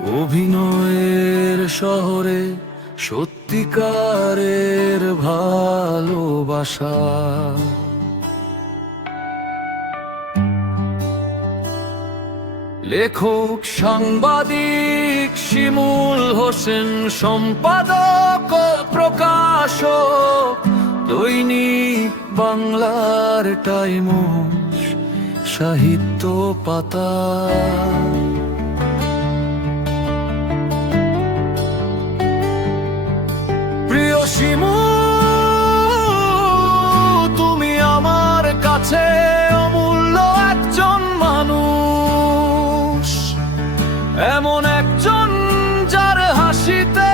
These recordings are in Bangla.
অভিনয়ের শহরে সত্যিকারের ভালোবাসা। লেখক, সাংবাদিক শিমুল হোসেন, সম্পাদক ও প্রকাশক, দৈনিক বাংলার টাইমস, সাহিত্য পাতা। শিমু, তুমি আমার কাছে অমূল্য একজন মানুষ। এমন একজন যার হাসিতে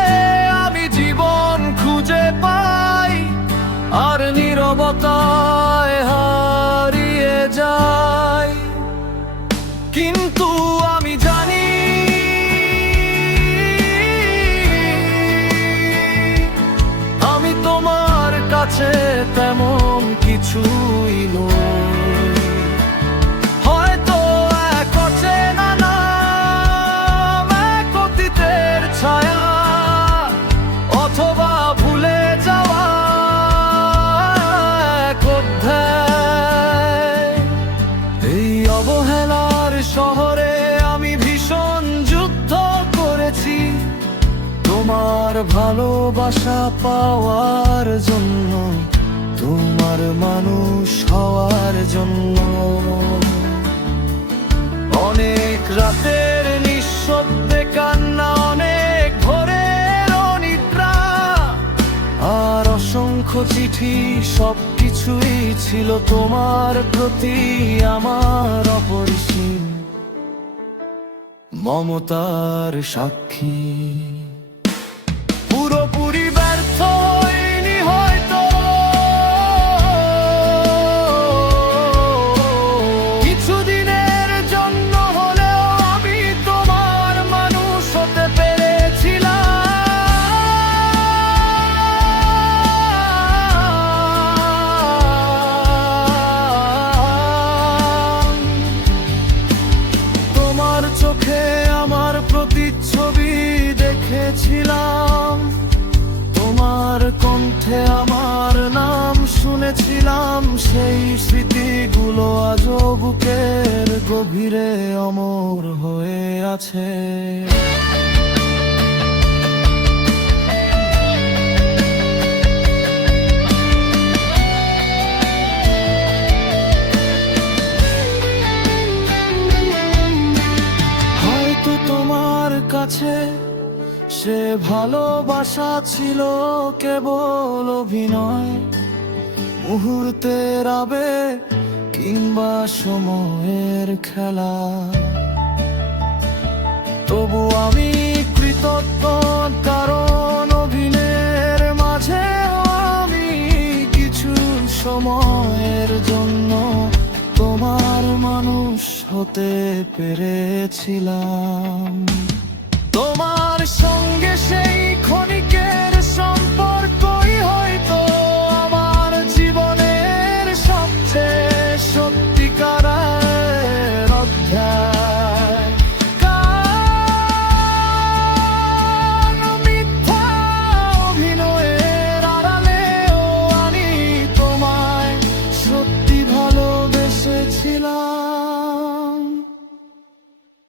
আমি জীবন খুঁজে পাই, আর নীরবতায় হারিয়ে যাই। কিন্তু আমি জানি কাছে তেমন কিছুই হয়তো এক অচেনা নাম, অতীতের ছায়া অথবা ভুলে যাওয়া এই অবহেলার শহরে আমি ভীষণ যুদ্ধ করেছি। তোমার ভালোবাসা পাওয়ার জন্য, তোমার মানুষ হওয়ার জন্য। অনেক রাতের নিঃশব্দে কান্না, অনেক ভোরের অনিদ্রা। আর অসংখ্য চিঠি, সবকিছুই ছিল তোমার প্রতি আমার অপরিসীম। মমতার সাক্ষী। দেখেছিলাম তোমার কণ্ঠে আমার নাম শুনেছিলাম, সেই স্মৃতিগুলো আজও বুকের গভীরে অমর হয়ে আছে। হয়তো তোমার কাছে সে ভালোবাসা ছিল কেবল অভিনয়। মুহূর্তের আবেগ কিংবা সময়ের খেলা। তবু আমি কৃতজ্ঞ, কারণ অভিনয়ের মাঝে আমি কিছু সময়ের জন্য তোমার মানুষ হতে পেরেছিলাম। তোমার সঙ্গে সেই ক্ষণিকের